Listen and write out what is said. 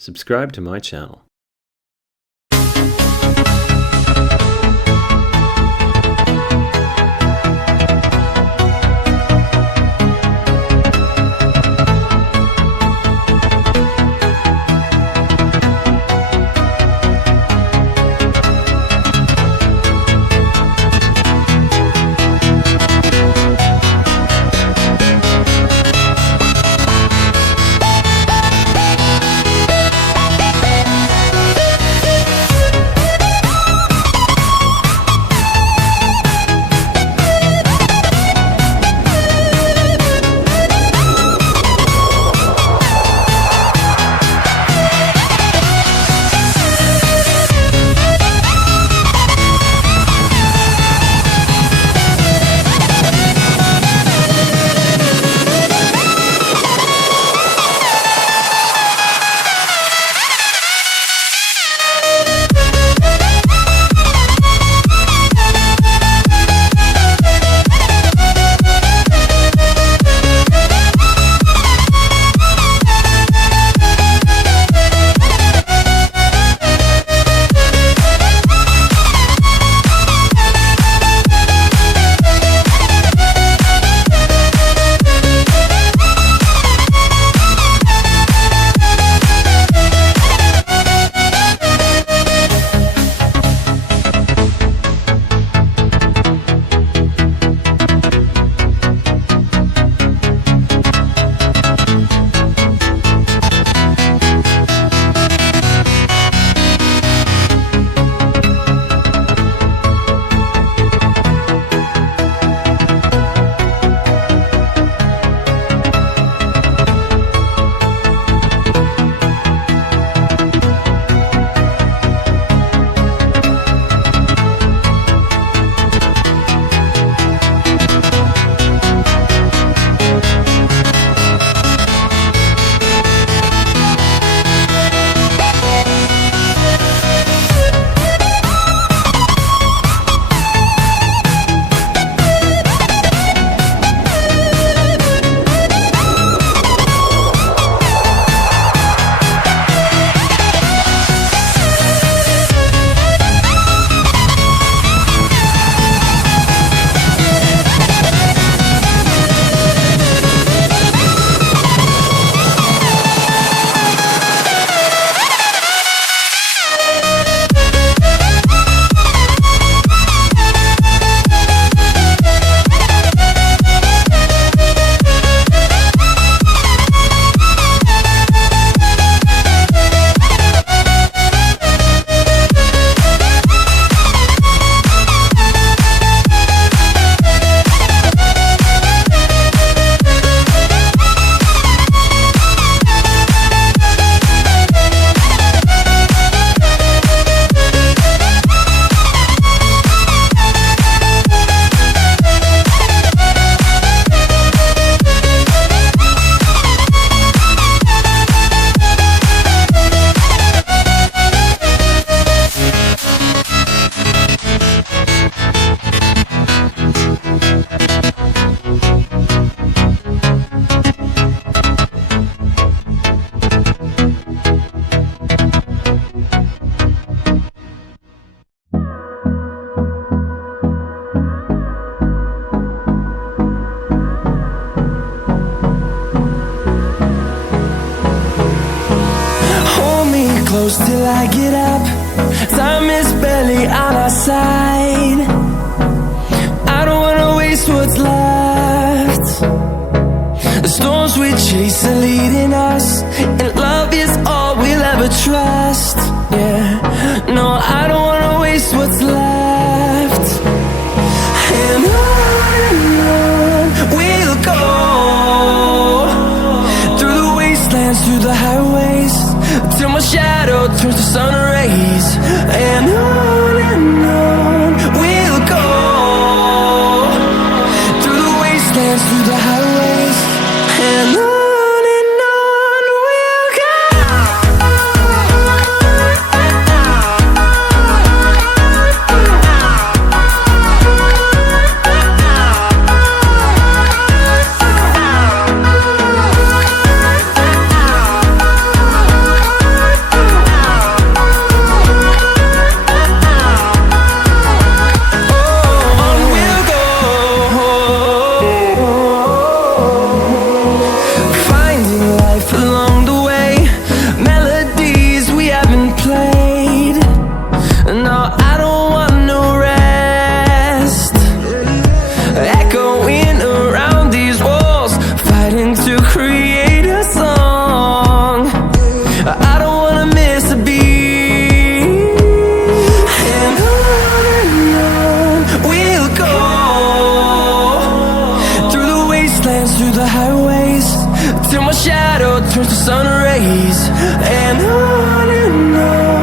Subscribe to my channel. Close till I get up. Time is barely on our side. I don't wanna waste what's left. The storms we chase are leading us, and love is all we'll ever trust. Yeah, no, I don't wanna waste what's left. And on we'll go, through the wastelands, through the highways, till my shadow turns to sun rays. And on we'll go, through the wastelands, through the highways. And on we'll writing to create a song. I don't wanna miss a beat. And on we'll go, through the wastelands, through the highways, till my shadow turns to sun rays. And on